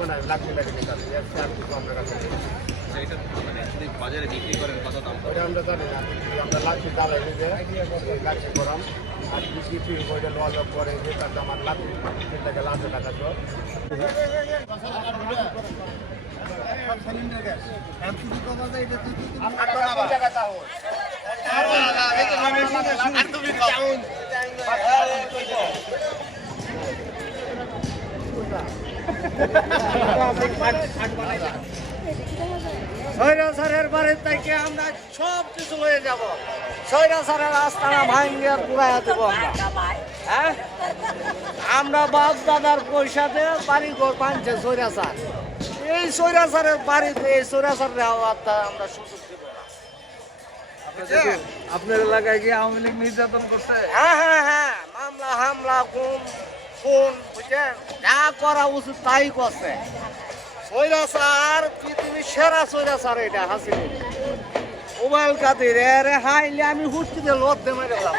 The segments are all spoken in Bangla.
মানে কিছু আমরা কাছে নেই। এটা মানে যদি বাজারে বিক্রি করেন কত দাম ওইটা আমরা জানি না আমরা লাকড়ি দাঁড়াই যে লাকড়ি করাম আর কিছু কিছু ওইটা লোক করে টাকা লাখে টাকা তো ছয়রা স্যারের বাড়ির থেকে আমরা সব কিছু লয়ে যাব। ছয়রা স্যারের আস্তানা ভাঙ্গে পুরাই দেব হ্যাঁ? আমরা বাপ দাদার পয়সাতে বাড়ি ঘর বানছে ছয়রা স্যার। এই স্যারের বাড়িতে এই ছয়রা স্যারের আমরা সুযোগ দেব আপনার এলাকায় কি আওয়ামী লীগ নির্যাতন করছে? হ্যাঁ হ্যাঁ হ্যাঁ। মামলা হামলা গুম খুন বুঝছেন? যা করা উচিত তাই করছে। সৈরা স্যার পৃথিবীর সেরা সৈরা স্যার এটা হাসিনি মোবাইল কাদের রে হাইলে আমি হুটকিতে দে মেরে গেলাম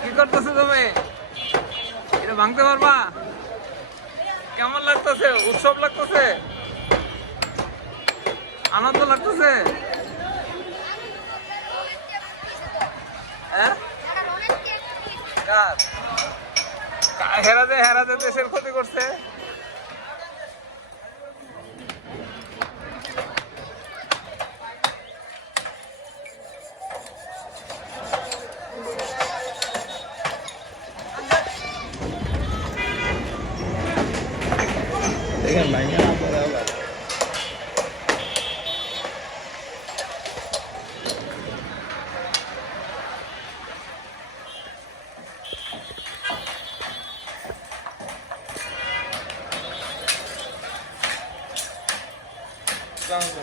কি করতেছো তুমি? এটা ভাঙতে পারবা? কেমন লাগতেছে? উৎসব লাগতেছে? আনন্দ লাগতেছে? হ্যাঁ? হেরাতে হেরাতে দেশের ক্ষতি করছে। 싸우죠.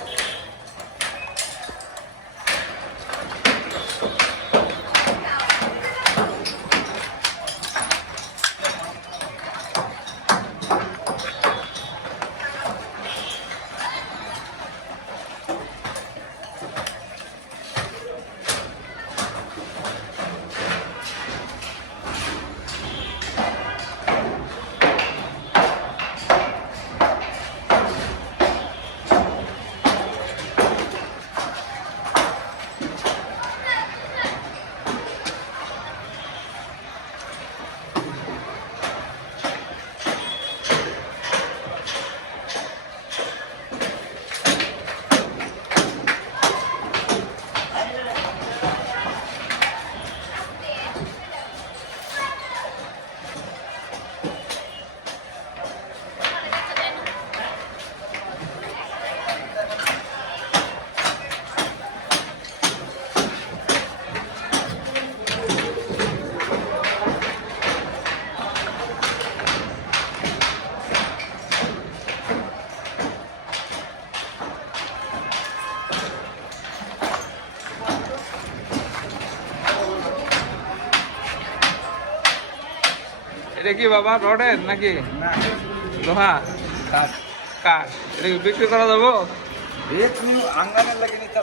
এটা কি বাবা রডের নাকি? লোহা? কাঠ। এটা কি বিক্রি করা যাব? আঙ্গানের লাগে নিতে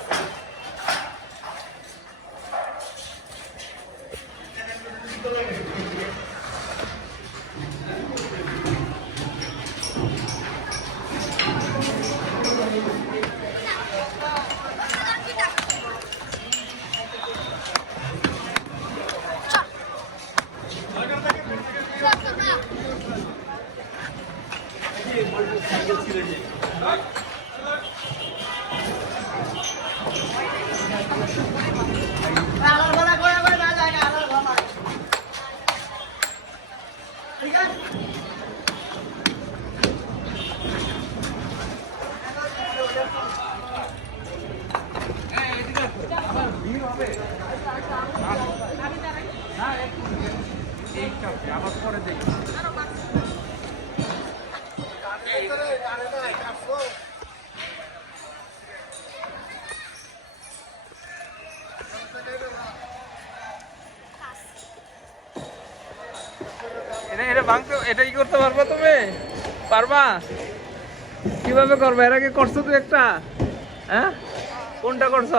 এটাই করতে পারবা তুমি? পারবা? কীভাবে করবে? এর আগে করছ তুই একটা হ্যাঁ? কোনটা করছ?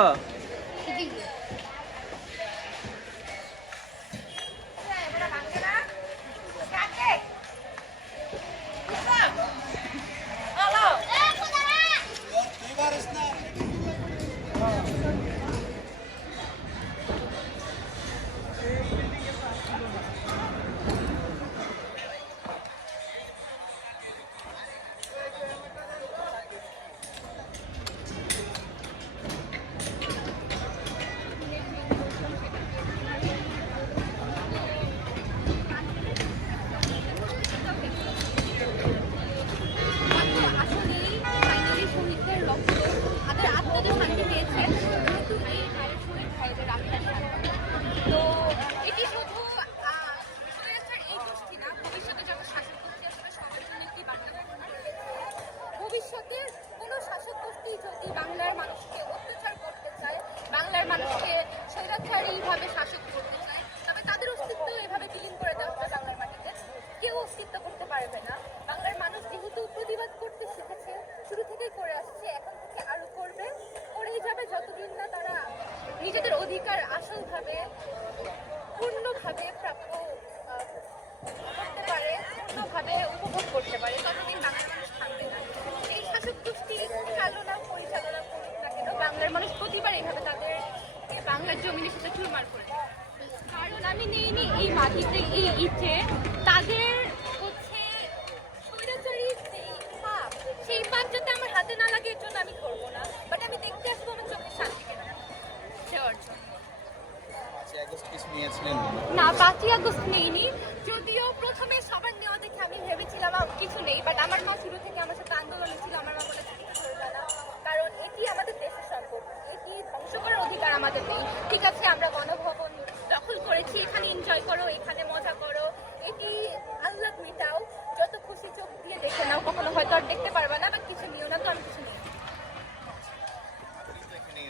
Tabii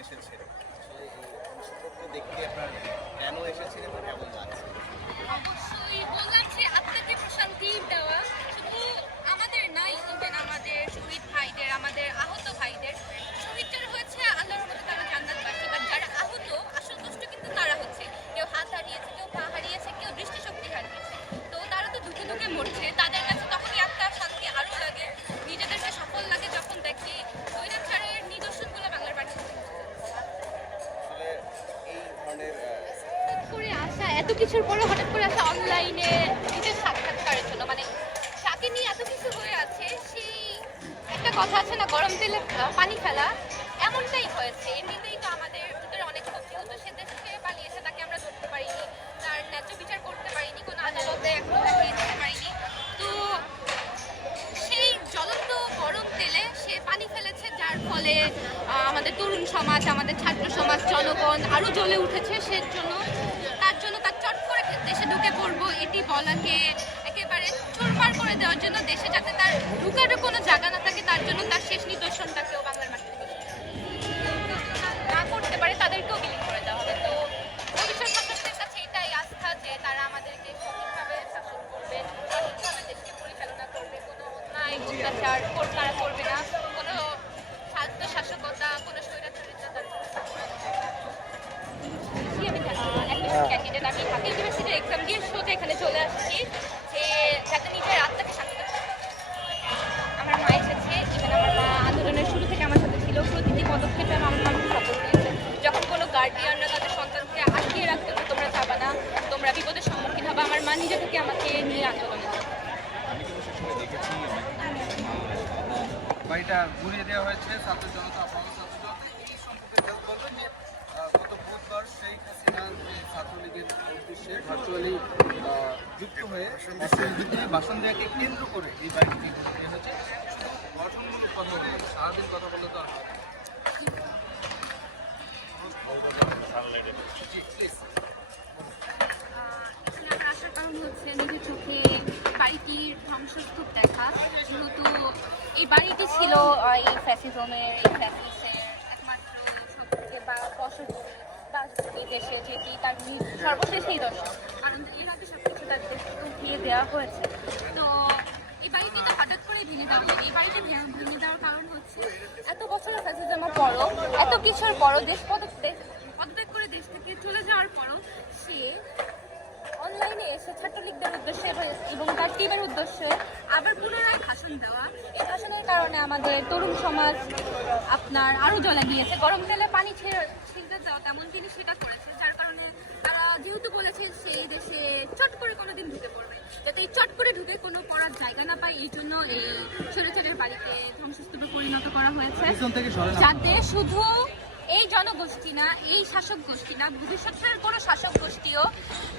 এসেছেন দেখতে আপনার কেন এসেছেন এবং কেমন লাগছে? অবশ্যই বললাম যে আপনাকে প্রশান্তি দেওয়া। কিছুর পরে হঠাৎ করে একটা অনলাইনে নিজের সাক্ষাৎকারের জন্য মানে তাকে নিয়ে এত কিছু হয়ে আছে, সেই একটা কথা আছে না, গরম তেলে পানি ফেলা, এমনটাই হয়েছে। এমনিতেই তো আমাদের ভিতরে অনেক ক্ষতি হতো, সে দেশ থেকে এসে তাকে আমরা ধরতে পারিনি, তার ন্যায্য বিচার করতে পারিনি, কোনো আদালতে এখনও পাঠিয়ে দিতে পারিনি। তো সেই জ্বলন্ত গরম তেলে সে পানি ফেলেছে, যার ফলে আমাদের তরুণ সমাজ, আমাদের ছাত্র সমাজ, জনগণ আরও জ্বলে উঠেছে সের জন্য দেশে ঢুকে পড়ব, এটি বলাকে একেবারে চুরমার করে দেওয়ার জন্য দেশে যাতে তার ঢুকারও কোনো জায়গা না এই ফ্যাসিজমের এই ফ্যাসিস্টের একমাত্র সবথেকে বা বসত দেশে যেটি তার সর্বশেষ নিদর্শন। কারণ এর সব কিছু তার দেশকে দেওয়া হয়েছে। তো এই বাড়িটিতে হঠাৎ করে ভেঙে দেওয়া এই বাড়িটি ভেঙে দেওয়ার কারণ হচ্ছে এত বছরের ফ্যাসিজমের পরও, এত কিছুর পরও দেশ পদ- দেশ- পদত্যাগ করে দেশ থেকে চলে যাওয়ার পরও সে অনলাইনে এসে ছাত্রলীগদের উদ্দেশ্যে এবং তার টিমের উদ্দেশ্যে আবার পুনরায় ভাষণ দেওয়া এই কারণে আমাদের তরুণ সমাজ আপনার আরও জ্বলা গিয়েছে। গরম তেলে পানি ছেড়ে- ছিলতে যাওয়া তেমন তিনি সেটা করেছে যার কারণে তারা যেহেতু বলেছে সেই দেশে চট করে কোনোদিন ঢুকে পড়বে। যাতে এই চট করে ঢুকে কোনো পড়ার জায়গা না পায় এই জন্য এই ছোট ছোট বাড়িতে ধ্বংসস্তূপে পরিণত করা হয়েছে। যাতে শুধু এই জনগোষ্ঠী না এই শাসক গোষ্ঠী না ভবিষ্যতের কোনো শাসক গোষ্ঠীও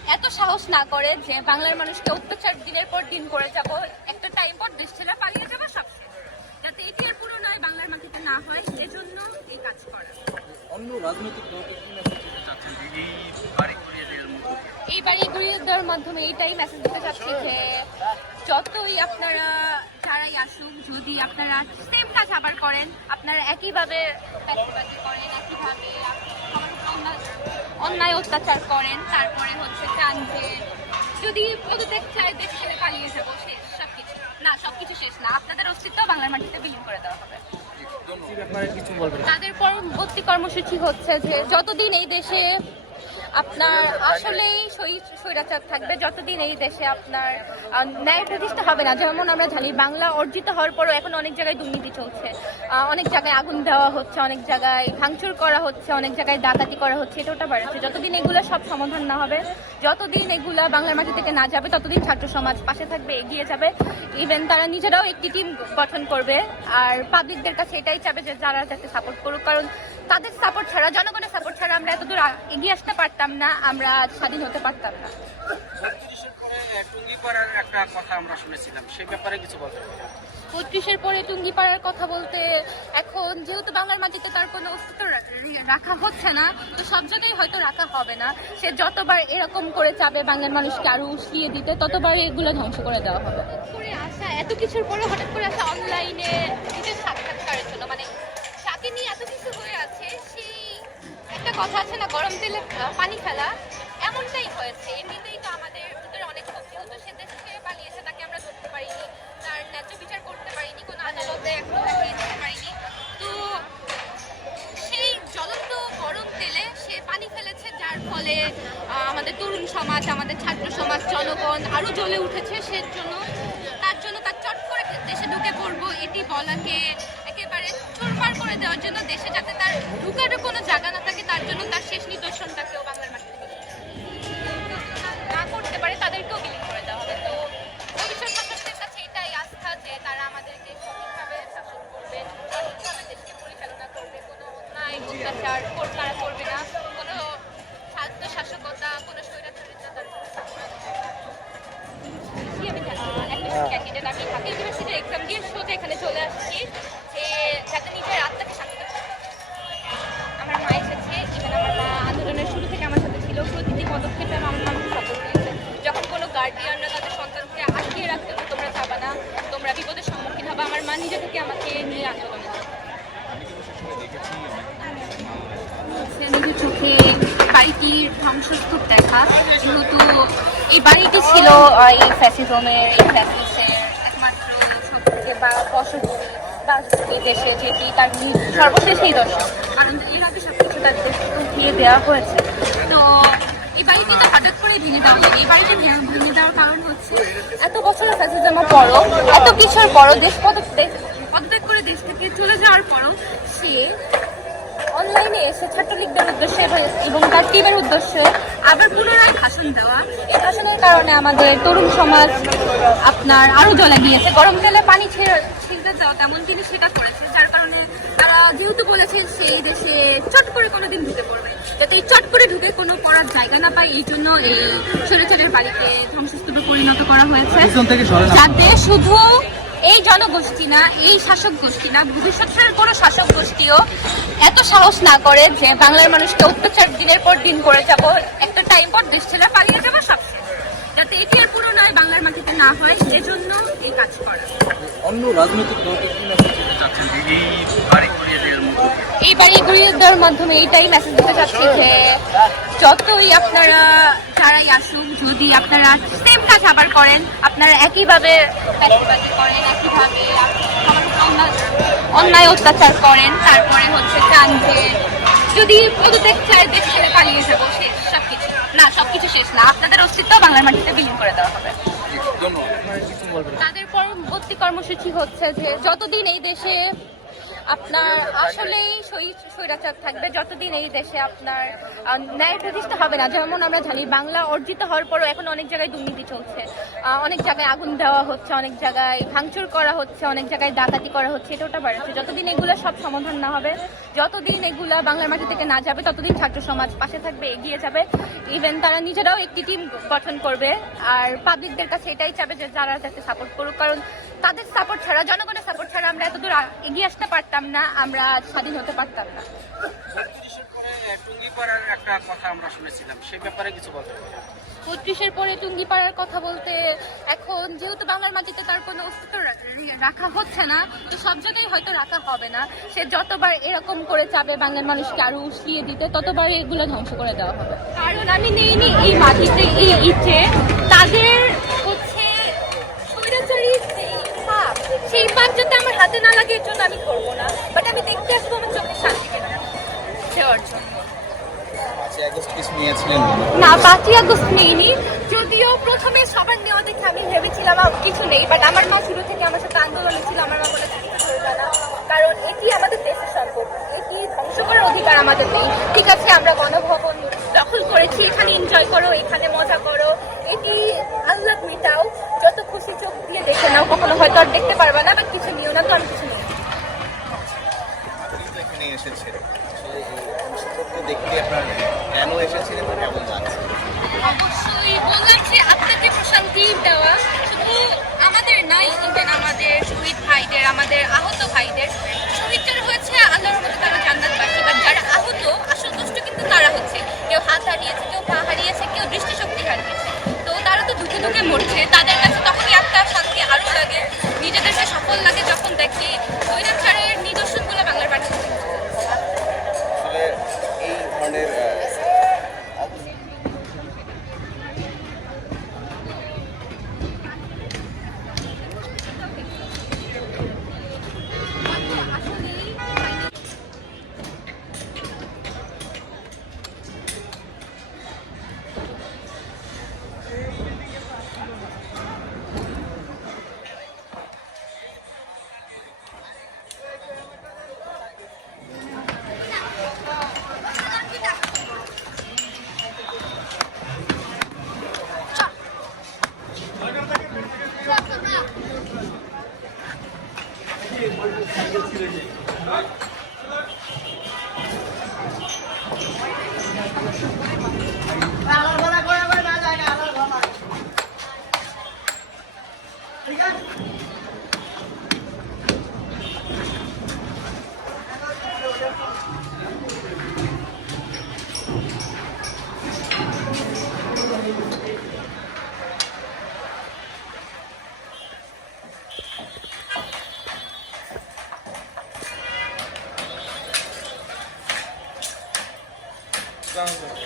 এত সাহস না করে যে বাংলার মানুষকে অত্যাচার দিনের পর দিন করে যাব একটা টাইম পর দেশ ছেড়ে পালিয়ে যাব সব। যাতে এটি আর পুরো নয় বাংলার মাটিতে না হয় এজন্য এই কাজ করা। অন্য রাজনৈতিক দলকে কি মেসেজ দিতে চাচ্ছেন? এই বাড়ি করিয়ে দেওয়ার মধ্যে। এই বাড়ি ঘুরিয়ে দেওয়ার মাধ্যমে এইটাই মেসেজ দিতে চাচ্ছি যে যতই আপনারা যারাই আসুক যদি আপনারা সেম কাজ আবার করেন আপনারা একইভাবে প্যাঁচাবাজি করেন একইভাবে অন্যায়- অত্যাচার করেন তারপরে হচ্ছে চান যে যদি পদত্যাগ চায় দেশ ছেড়ে পালিয়ে যাব শেষ। সবকিছু না সবকিছু শেষ না। আপনাদের অস্তিত্ব বাংলার মাটিতে বিলীন করে দেওয়া হবে। তাদের পরবর্তী কর্মসূচি হচ্ছে যে যতদিন এই দেশে আপনার আসলেই স্বৈ- স্বৈরাচার থাকবে যতদিন এই দেশে আপনার ন্যায় প্রতিষ্ঠা হবে না। যেমন আমরা জানি, বাংলা অর্জিত হওয়ার পরও এখন অনেক জায়গায় দুর্নীতি চলছে। অনেক জায়গায় আগুন দেওয়া হচ্ছে, অনেক জায়গায় ভাঙচুর করা হচ্ছে, অনেক জায়গায় ডাকাতি করা হচ্ছে, এটা ওটা বাড়াচ্ছে। যতদিন এগুলো সব সমাধান না হবে, যতদিন এগুলা বাংলার মাটি থেকে না যাবে, ততদিন ছাত্র সমাজ পাশে থাকবে, এগিয়ে যাবে। ইভেন তারা নিজেরাও একটি টিম গঠন করবে, আর পাবলিকদের কাছে এটাই চাবে যে যারা যাতে সাপোর্ট করুক। কারণ তাদের সাপোর্ট ছাড়া, জনগণের সাপোর্ট ছাড়া আমরা এতদূর আ- এগিয়ে আসতে পারতাম না আমরা স্বাধীন হতে পারতাম না। টুঙ্গিপাড়ার একটা কথা আমরা শুনেছিলাম সেই ব্যাপারে কিছু বলতে পারেন? বত্রিশের পরে টুঙ্গিপাড়ার কথা বলতে এখন যেহেতু বাংলার মাটিতে তার কোনো অস্তিত্ব রাখা হচ্ছে না তো সব জায়গায় হয়তো রাখা হবে না। সে যতবার এরকম করে চাবে বাংলার মানুষকে আরও উস্কিয়ে দিতে ততবার এগুলো ধ্বংস করে দেওয়া হবে। করে আসা এত কিছুর পরে হঠাৎ করে আসা অনলাইনে নিজের সাক্ষাৎকারের জন্য মানে কথা আছে না, গরম তেলে পানি ফেলা, এমনটাই হয়েছে। এমনিতেই তো আমাদের ভিতরে অনেক ক্ষতি হতো। সে দেশ ছেড়ে পালিয়েছে তাকে আমরা ধরতে পারিনি, তার ন্যায্য বিচার করতে পারিনি, কোনো আদালতে এখনও হারিয়ে দিতে পারিনি। তো সেই জ্বলন্ত গরম তেলে সে পানি ফেলেছে, যার ফলে আমাদের তরুণ সমাজ, আমাদের ছাত্র সমাজ, জনগণ আরও জ্বলে উঠেছে সে জন্য। তার জন্য তার চট করে দেশে ঢুকে পড়ব, এটি বলাকে একেবারে চুরমার করে দেওয়ার জন্য দেশে যাতে তার ঢুকারও কোনো জায়গা না থাকে। জন্য তার শেষ নিদর্শনটাকেও বাংলার মাটি থেকে না করতে পারে তাদেরকেও বিলীন করে দেওয়া হবে। তো ভবিষ্যৎ শাসকদের কাছে এটাই আস্থা যে তারা আমাদেরকে সঠিকভাবে শাসন করবে সঠিকভাবে দেশকে পরিচালনা করবে। কোনো অন্যায় অত্যাচার তারা করবে না। কোনো স্বার্থ শাসকতা কোনো স্বৈরাচারিতা তারা। জি, আমি ঢাকা ইউনিভার্সিটির এক্সাম দিয়ে সোজা এখানে চলে আসছি। এই ফ্যাসিস্টের একমাত্র সবথেকে বা বসতভূমি বাসভূমি দেশে যেটি তার নি- সর্বশেষ নিদর্শন কারণ এর আগে সব কিছু তার দেশকে দেওয়া হয়েছে। তো এই বাড়িটিতে হঠাৎ করে ভেঙে দেওয়া এই বাড়িটি ভেঙে দেওয়ার কারণ হচ্ছে এত বছরের ফ্যাসিজমের পরও, এত কিছুর পরও দেশ পদ- পদত্যাগ করে দেশ থেকে চলে যাওয়ার পরও সে অনলাইনে এসে ছাত্রলীগদের উদ্দেশ্যে এবং তার টিমের উদ্দেশ্যে আবার পুনরায় ভাষণ দেওয়া। এই ভাষণের কারণে আমাদের তরুণ সমাজ আপনার আরও জ্বলা গিয়েছে। গরম তেলে পানি ছেড়ে ছিলতে যাওয়া তেমন তিনি সেটা করেছে যার কারণে তারা যেহেতু বলেছে সেই দেশে চট করে কোনোদিন ঢুকে পড়বে। যাতে এই চট করে ঢুকে কোনো পড়ার জায়গা না পায় এই জন্য এই ছোট ছোট বাড়িতে ধ্বংসস্তূপে পরিণত করা হয়েছে। যাতে শুধু এই জনগোষ্ঠী না এই শাসক গোষ্ঠী না ভবিষ্যতের কোনো শাসক গোষ্ঠীও এত সাহস না করে যে বাংলার মানুষকে অত্যাচার দিনের পর দিন করে যাব একটা টাইম পর দেশ ছেড়ে পালিয়ে যাব সব যাতে এটি আর পুরো নয় বাংলার মাটিতে না হয় এজন্য এই কাজ করা। অন্য রাজনৈতিক দলকে কি মেসেজ দিতে চাচ্ছেন? এই বাড়ি করিয়ে দেওয়ার মধ্যে। এই বাড়ি ঘুরিয়ে দেওয়ার মাধ্যমে এইটাই মেসেজ দিতে চাচ্ছি যে যতই আপনারা যারাই আসুন যদি আপনারা সেম কাজ আবার করেন আপনারা একইভাবে করেন একইভাবে অন্যায়- অত্যাচার করেন তারপরে হচ্ছে চান যে যদি পদত্যাগ চায় দেশ ছেড়ে পালিয়ে যাব শেষ সবকিছু। না সবকিছু শেষ না আপনাদের অস্তিত্ব বাংলার মাটিতে বিলীন করে দেওয়া হবে। তাদের পরবর্তী কর্মসূচি হচ্ছে যে যতদিন এই দেশে আপনার আসলেই স্বৈ- স্বৈরাচার থাকবে যতদিন এই দেশে আপনার ন্যায় প্রতিষ্ঠা হবে না। যেমন আমরা জানি, বাংলা অর্জিত হওয়ার পরও এখন অনেক জায়গায় দুর্নীতি চলছে। অনেক জায়গায় আগুন দেওয়া হচ্ছে, অনেক জায়গায় ভাঙচুর করা হচ্ছে, অনেক জায়গায় ডাকাতি করা হচ্ছে, এটা ওটা বাড়াচ্ছে। যতদিন এগুলো সব সমাধান না হবে, যতদিন এগুলা বাংলার মাটি থেকে না যাবে, ততদিন ছাত্র সমাজ পাশে থাকবে, এগিয়ে যাবে। ইভেন তারা নিজেরাও একটি টিম গঠন করবে, আর পাবলিকদের কাছে এটাই চাবে যে যারা যাতে সাপোর্ট করুক। কারণ তাদের সাপোর্ট ছাড়া জনগণের সাপোর্ট ছাড়া আমরা এতদূর এগিয়ে আসতে পারতাম না আমরা স্বাধীন হতে পারতাম না। বত্রিশের পরে টুঙ্গি পাড়ার একটা কথা আমরা শুনেছিলাম সে ব্যাপারে কিছু বলতে পারেন পরে টুঙ্গি কথা বলতে এখন যেহেতু বাংলার মাটিতে তার কোনো অস্তিত্ব রাখা হচ্ছে না তো সব জায়গায় হয়তো রাখা হবে না। সে যতবার এরকম করে চাবে বাংলার মানুষকে আরও উস্কিয়ে দিতে ততবার এগুলো ধ্বংস করে দেওয়া হবে। কারণ আমি নেইনি এই মাটিতে এই ইটে। তাদের হচ্ছে স্বৈরাচারী সেই পাপ যাতে আমার হাতে না লাগে এর জন্য আমি করব না। বাট আমি দেখতে আসব আমার চোখে শান্তি দেওয়ার জন্য। না পাঁচই আগস্ট নেইনি। যদিও প্রথমে সবার নেওয়া দেখে আমি ভেবেছিলাম কিছু নেই। বাট আমার মা শুরু থেকে আমার সাথে আন্দোলনে ছিল আমার মা বলে ধরবে না। কারণ এটি আমাদের দেশের সম্পদ এটি ধ্বংস করার অধিকার আমাদের নেই। ঠিক আছে আমরা গণভবন দখল করেছি। এখানে এনজয় করো এখানে মজা করো। এটি আল্লাহ মিটাও চোখ দিয়ে দেখে নাও কখনো হয়তো আর দেখতে পারবা না বাট কিছু নিও না তো আমি কিছু নিই না। আপনি তো এখানে এসেছেন আসলে এই সম্পর্কে দেখতে আপনার কেন এসেছিলেন কেমন লাগছে? অবশ্যই বললাম যে আপনাকে প্রশান্তি দেওয়া। শুধু আমাদের নাই ইভেন আমাদের শহীদ ভাইদের আমাদের আহত ভাইদের। 싸우는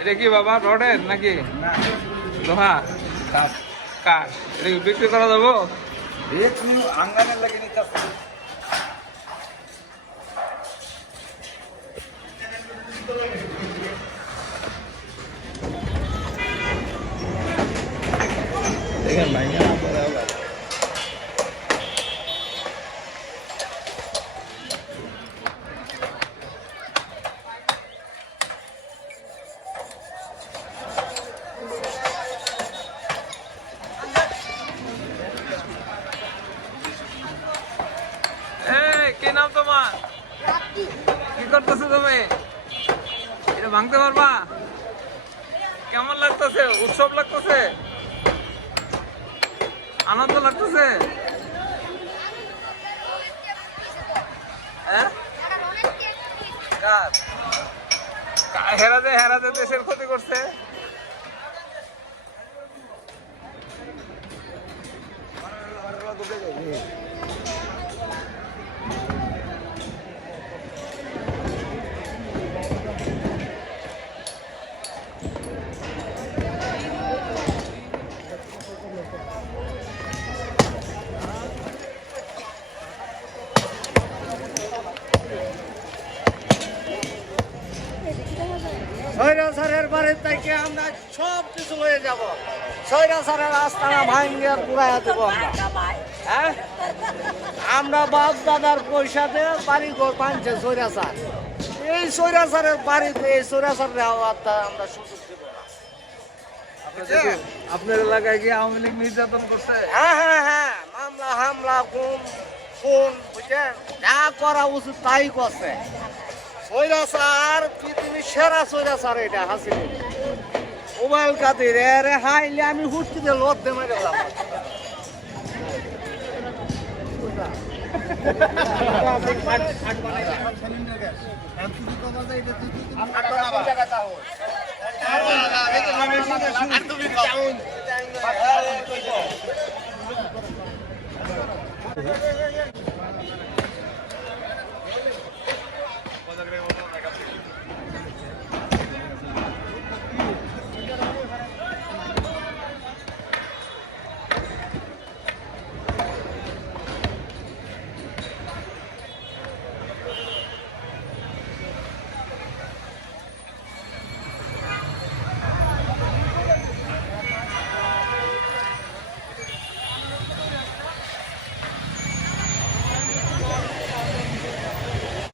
এটা কি বাবা রডের নাকি? লোহা? কাঠ। এটা বিক্রি করা যাব? এই ভাঙতে পারবা? কেমন লাগতেছে? উৎসব লাগতেছে? আনন্দ লাগতেছে? হ্যাঁ? হেরাতে হেরাতে দেশের ক্ষতি করছে। সৈরাচারের বাড়ির থেকে আমরা সব কিছু লয়ে যাব। সৈরাচারের আস্তানা ভাঙ্গিয়ে পুরাই দেবো আমরা। হ্যাঁ? আমরা বাপ দাদার পয়সাতে বাড়ি ঘর বানছে সৈরাচার এই সৈরাচারের বাড়িতে এই সৈরাচারের আওয়াজটা আমরা সুযোগ দেবো আপনার এলাকায় কি আওয়ামী লীগ নির্যাতন করছে? হ্যাঁ হ্যাঁ হ্যাঁ মামলা হামলা গুম খুন বুঝছেন? যা করা উচিত তাই করছে। সৈরাচার পৃথিবীর সেরা সৈরাচার এটা হাসিনি মোবাইল কাতির এরে হাইলে আমি হুটকিতে লড়তে মেরে গেলাম